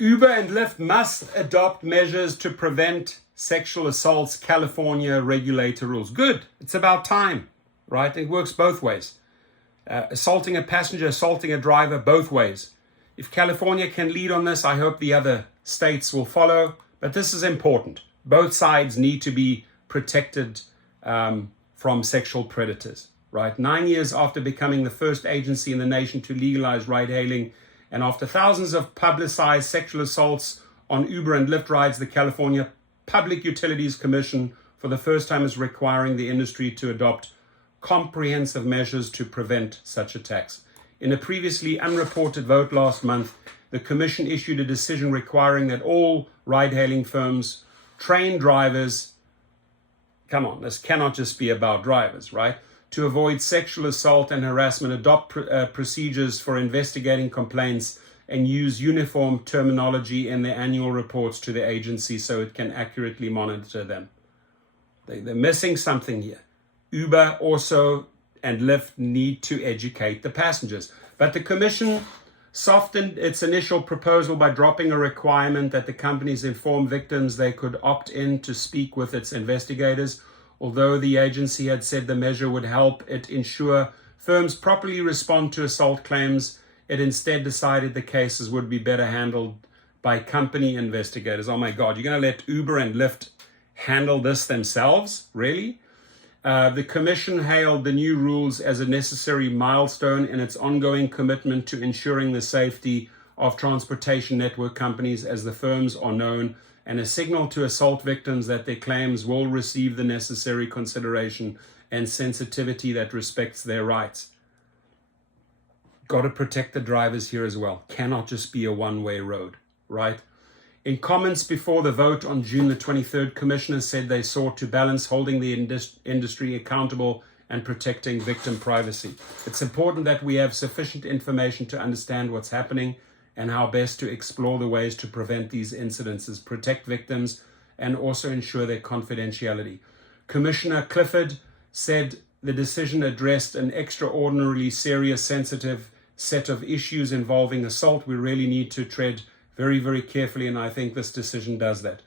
Uber and Lyft must adopt measures to prevent sexual assaults, California regulator rules. Good. It's about time, right? It works both ways. Assaulting a passenger, assaulting a driver, both ways. If California can lead on this, I hope the other states will follow. But this is important. Both sides need to be protected from sexual predators, right? 9 years after becoming the first agency in the nation to legalize ride-hailing, and after thousands of publicized sexual assaults on Uber and Lyft rides, the California Public Utilities Commission for the first time is requiring the industry to adopt comprehensive measures to prevent such attacks. In a previously unreported vote last month, the Commission issued a decision requiring that all ride-hailing firms train drivers, come on, this cannot just be about drivers, right? To avoid sexual assault and harassment, adopt procedures for investigating complaints, and use uniform terminology in their annual reports to the agency so it can accurately monitor them. They're missing something here. Uber also and Lyft need to educate the passengers. But the Commission softened its initial proposal by dropping a requirement that the companies inform victims they could opt in to speak with its investigators. Although the agency had said the measure would help it ensure firms properly respond to assault claims, it instead decided the cases would be better handled by company investigators. Oh my God, you're going to let Uber and Lyft handle this themselves? Really? The Commission hailed the new rules as a necessary milestone in its ongoing commitment to ensuring the safety of transportation network companies as the firms are known, and a signal to assault victims that their claims will receive the necessary consideration and sensitivity that respects their rights. Got to protect the drivers here as well. Cannot just be a one-way road, right? In comments before the vote on June the 23rd, commissioners said they sought to balance holding the industry accountable and protecting victim privacy. It's important that we have sufficient information to understand what's happening and how best to explore the ways to prevent these incidences, protect victims, and also ensure their confidentiality. Commissioner Clifford said the decision addressed an extraordinarily serious, sensitive set of issues involving assault. We really need to tread very, very carefully, and I think this decision does that.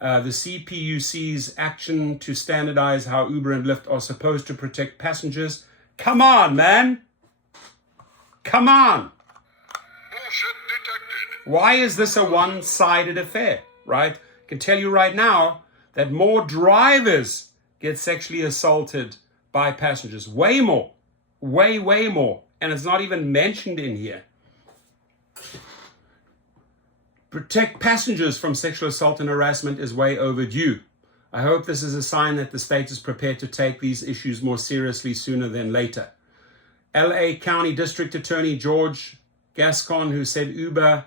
The CPUC's action to standardize how Uber and Lyft are supposed to protect passengers. Come on, man. Come on. Bullshit detected. Why is this a one-sided affair, right? I can tell you right now that more drivers get sexually assaulted by passengers. Way more. Way, way more. And it's not even mentioned in here. Protect passengers from sexual assault and harassment is way overdue. I hope this is a sign that the state is prepared to take these issues more seriously sooner than later. LA County District Attorney George Gascon, who sued Uber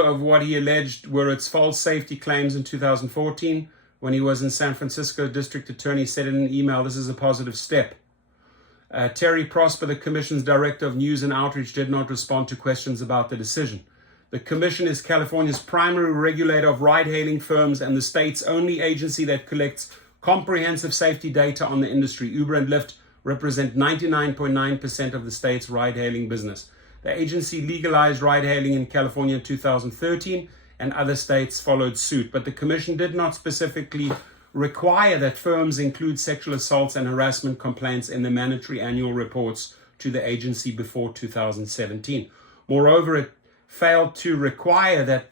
of what he alleged were its false safety claims in 2014, when he was in San Francisco, District Attorney said in an email, this is a positive step. Terry Prosper, the Commission's Director of News and Outreach, did not respond to questions about the decision. The Commission is California's primary regulator of ride-hailing firms and the state's only agency that collects comprehensive safety data on the industry. Uber and Lyft represent 99.9% of the state's ride-hailing business. The agency legalized ride-hailing in California in 2013, and other states followed suit. But the Commission did not specifically require that firms include sexual assaults and harassment complaints in the mandatory annual reports to the agency before 2017. Moreover, it failed to require that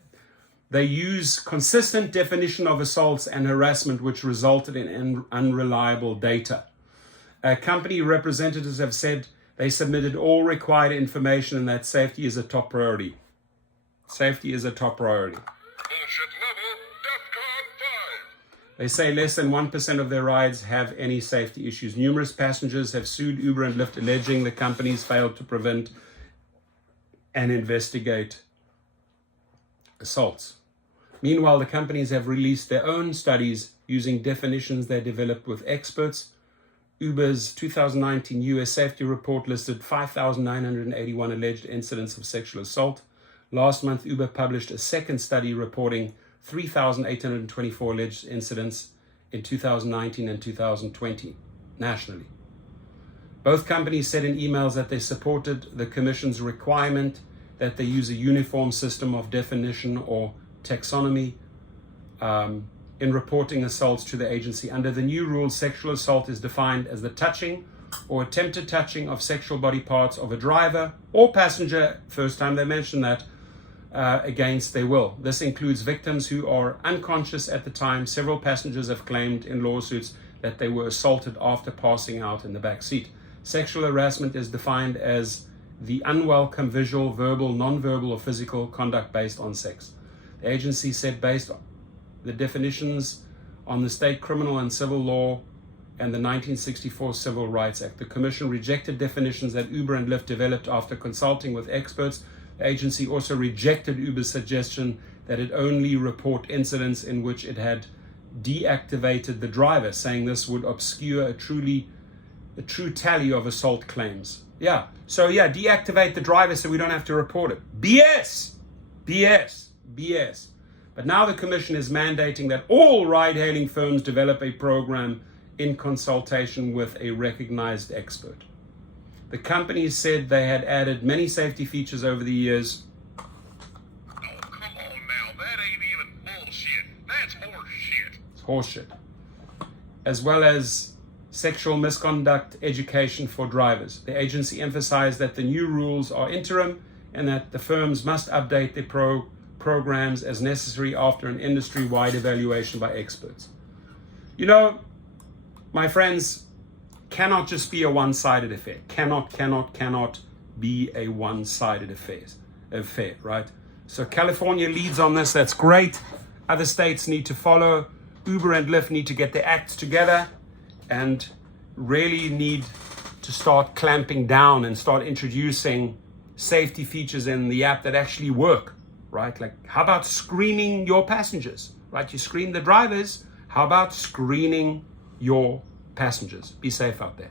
they use consistent definition of assaults and harassment, which resulted in unreliable data. Company representatives have said they submitted all required information and that safety is a top priority. Safety is a top priority. Bullshit level, DEFCON 5. They say less than 1% of their rides have any safety issues. Numerous passengers have sued Uber and Lyft, alleging the companies failed to prevent and investigate assaults. Meanwhile, the companies have released their own studies using definitions they developed with experts. Uber's 2019 US safety report listed 5,981 alleged incidents of sexual assault. Last month, Uber published a second study reporting 3,824 alleged incidents in 2019 and 2020 nationally. Both companies said in emails that they supported the Commission's requirement that they use a uniform system of definition or taxonomy in reporting assaults to the agency. Under the new rules, sexual assault is defined as the touching or attempted touching of sexual body parts of a driver or passenger, first time they mention that, against their will. This includes victims who are unconscious at the time. Several passengers have claimed in lawsuits that they were assaulted after passing out in the back seat. Sexual harassment is defined as the unwelcome visual, verbal, non-verbal, or physical conduct based on sex. The agency said, based on the definitions on the state criminal and civil law and the 1964 Civil Rights Act, the Commission rejected definitions that Uber and Lyft developed after consulting with experts. The agency also rejected Uber's suggestion that it only report incidents in which it had deactivated the driver, saying this would obscure a true tally of assault claims. So deactivate the driver so we don't have to report it. BS. But now the Commission is mandating that all ride-hailing firms develop a program in consultation with a recognized expert. The companies said they had added many safety features over the years. Oh, come on now. That ain't even bullshit. That's horseshit. It's horseshit. As well as sexual misconduct education for drivers. The agency emphasized that the new rules are interim and that the firms must update their programs as necessary after an industry-wide evaluation by experts. You know, my friends, cannot just be a one-sided affair. Cannot be a one-sided affair, right? So California leads on this. That's great. Other states need to follow. Uber and Lyft need to get their acts together and really need to start clamping down and start introducing safety features in the app that actually work, right? Like, how about screening your passengers, right? You screen the drivers. How about screening your passengers? Be safe out there.